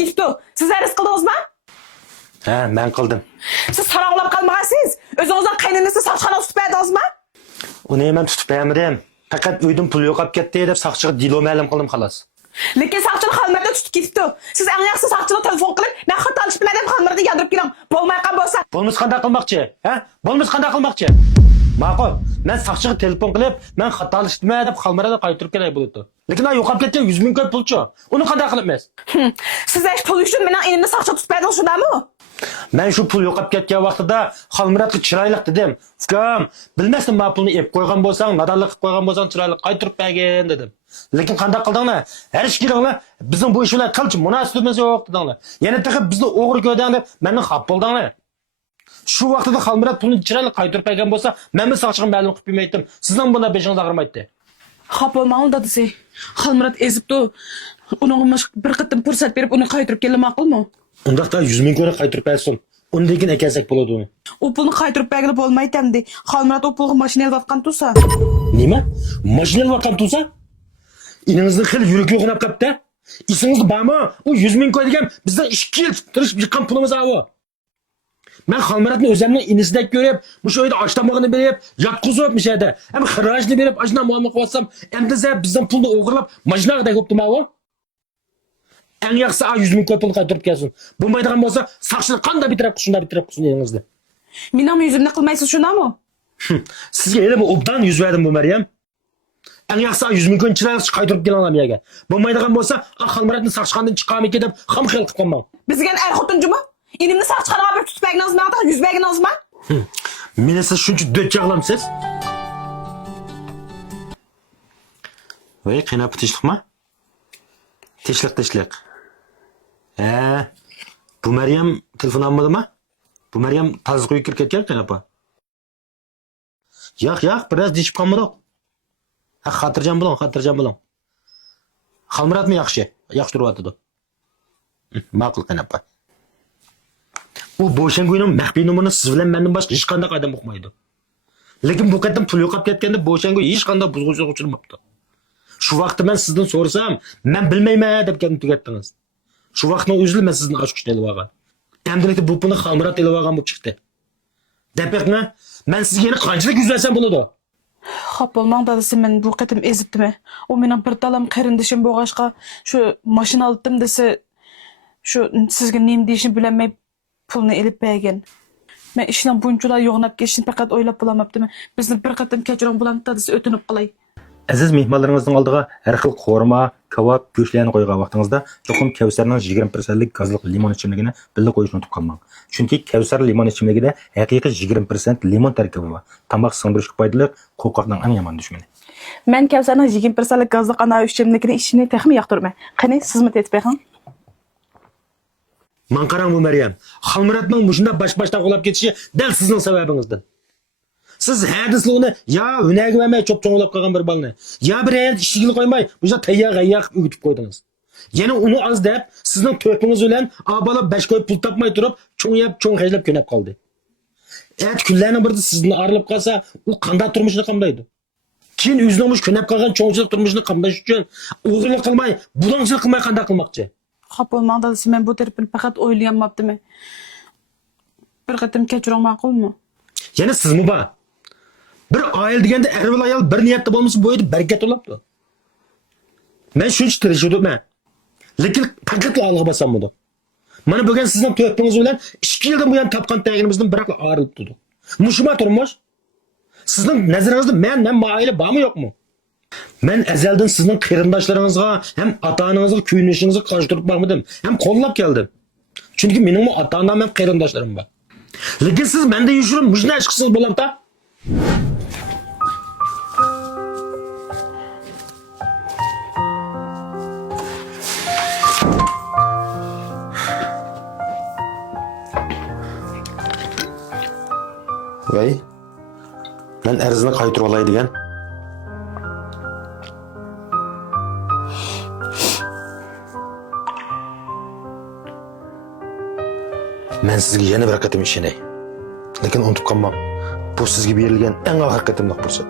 ketdi. Siz arz qildingizmi? Ha, men qildim. Siz saranglab qalmag'ansiz. O'zingizdan qaynanasi soqchixona tutib berdingizmi? Uni men tutib bermadim. Faqat uydan pul yo'qolib ketdi deb soqchiga dilo ma'lum qildim xolos. Lekin soqchini xalmarda tutib ketdi. Siz eng yaxshi soqchini telefon qilib, men xat olish bilan deb xalmarda yandirib keling. Bo'lmay qolgan bo'lsa. Bo'lmas qanday qilmoqchi? Ha? Bo'lmas qanday qilmoqchi? Ma'qul. Men soqchiga telefon qilib, men xat olishdimi deb xalmarda qaytarib kelay bo'ldi. Lekin o yo'qolib ketgan 100 ming ko'p pulchi. Uni qanday qilibmiz? Siz ash pul uchun mening elimda soqchi tutib berdingiz shundami? Men shu pul yo'qolib ketgan vaqtida xalmuratga chiroyli dedim. Ukam, bilmasdim men pulni ep qo'ygan bo'lsang, nadonlik qilib qo'ygan bo'lsang chiroyli qaytarib bergin dedim. Lekin qanday qildinglar? Har ish keraklar. Bizning bu ish bilan qilchi munosabatimiz yo'q dedinglar. Yana taqib bizni o'g'ri ko'rding deb menni xap bo'ldinglar. Shu vaqtida xalmurat pulni chiroyli qaytarib bergan bo'lsa, men soqchiga ma'lum qilib bermaydim. Sizning bunda beshingiz og'rimaydi. Xap bo'lmang dadisi. Xalmurat ezibdi. Uning bir qitim fursat berib uni qaytarib keldi ma'qulmi? Undaqda 100 ming ko'ra qaytarib bersin. Uni lekin akasak bo'ladi uni. U pulni qaytarib bergani bo'lmaydi endi. Xalmurat u pulga mashina olayotgan tursa. Nima? Mashina olayotgan tursa? İninizde xil yürek yo'qinab qapti. Esingiz bormi? U 100 ming qo'ydigan bizdan 2 yil tirishib yiqqan pulimiz avo. Men xalmuratni o'zimning inisida ko'rib, mushu uyda oshtamog'ini berib, yotqizib mishada. Ham xirojni berib, ajna muammo qilyapsam, endi bizdan pulni o'g'irlab, mashinaga qo'yibdim avo. En yaxshisi 100 ming pul qaytarib kelsin. Bo'lmaydigan bo'lsa, soqchini qanday bitirib qilsin eringizda. Mening yuzimni qilmaysiz shundami? Sizga endi obdan yuz berdim bu Maryam. En yaxshisi 100 ming chiroyli qaytarib kelinglar miyaga. Bo'lmaydigan bo'lsa, xalmuratni soqchiqandan chiqarmay ketib, ham xil qilib qolmang. Bizga er xotinjimi? Elimni soqchiqanaga bir tutib berganingizmi, yuz berganingizmi? Meni siz shuncha do'ch chaqlamsiz? Voy, qanday tishliqmi? Tishliq. Bu Maryam telefon almadimi? Bu Maryam tazı qo'yib kirib ketgan qanapa? Yo'q, biraz dishib qolmadik. Xotirjam bo'ling. Xalmuratmi yaxshi? Yaxshi turyapti. Ma'qul qanapa. U bo'shango'ning maxfiy nomerini siz bilan mendan boshqa hech qanday odam o'qimaydi. Lekin bu qadam pul yo'qolib ketganda bo'shango hech qanday buzg'unchilik uchirmabdi. Shu vaqtda men sizdan so'rasam, men bilmayman deb gapni tugatdingiz. Shu vaqtning o'zida men sizdan osh kuchni olib olgan. Endilikda bu pulni xalmurat olib olgan bo'lib chiqdi. Depaqmi? Men sizga yana qanchalik yuzlasam bo'ladi? Xap bo'lmang dadisi, men bu qatim ezibdimi? U mening bir talam qarindishim bo'lg'ashqa, shu mashina oldim desa, shu sizga nima deyishni bilmay pulni elib bergan. Men ishning bunchalar yo'g'nab ketishini faqat o'ylab bo'lamabdimi? Bizni bir qatim kechiring bilan dadisi o'tinib qolay. Aziz mehmonlaringizning oldiga har xil qo'rma, kebab, go'shtlarni qo'ygan vaqtingizda cho'qim Kavsarning 20% gazli limon ichimligini birga qo'yishni unutib qolmang. Chunki Kavsar limon ichimligida haqiqiy 20% limon tarkibi bor. Tamoq singdirishga foydali, qo'rqoqning eng yomon dushmani. Men Kavsarning 20% gazli ana ichimligini ishini texmi yoqtirmay. Qani sizmi tetib bering? Man qarang bu Maryam, xalmuratning mushunda bosh-boshdan qolib ketishi dal sizning sababingizdan. Siz hadislikni ya hunaga vermay cho'p-cho'nglab qolgan bir balni, ya bir ayol ishigini qo'ymay, bunda tayyor o'gitib qo'ydingiz. Yana uni az deb sizning to'pingiz bilan abala 5 qo'yib pul topmay turib, cho'ng hajlab ko'nab qoldi. Kunlarning birida sizni arilib qolsa, u qanday turmushni qamdaydi? Keyin o'zining ko'nab qolgan cho'ngchilik turmushni qamdash uchun o'g'irlik qilmay, budongchilik qilmay qanday qilmoqchi? Xap bo'lmang dadisi, men bu tarafini faqat o'ylayapmabdimi? Bir qatim kechiring ma'qulmi? Yana sizmi bor? Bir oil deganda erbil ayol bir niyatda bo'lmasa bu yerda barakat bo'libdi. Men shuncha tirishdim men. Lekin faqat Allohga bosam bo'ldi. Mana bugun sizning to'pingiz bilan 2 yildan buyon topgan tag'inimizdan biroq arilib turdi. Mushuma turmush. Sizning nazaringizda men oila bormi yo'qmi? Men azaldan sizning qarindoshlaringizga ham ota-onangizga kuyinishingizga qarshi turib bormadim, ham qo'llab keldim. Chunki mening ota-onam ham qarindoshlarim bor. Lekin siz menda yurib mujna ishqisiz bo'lamda. Voy, men arzni qaytarib olay degan. Men sizga yana bir qatim ishonay. Lekin unutib qolmang. Bu sizga berilgan eng oxirgi qatimliq fursat.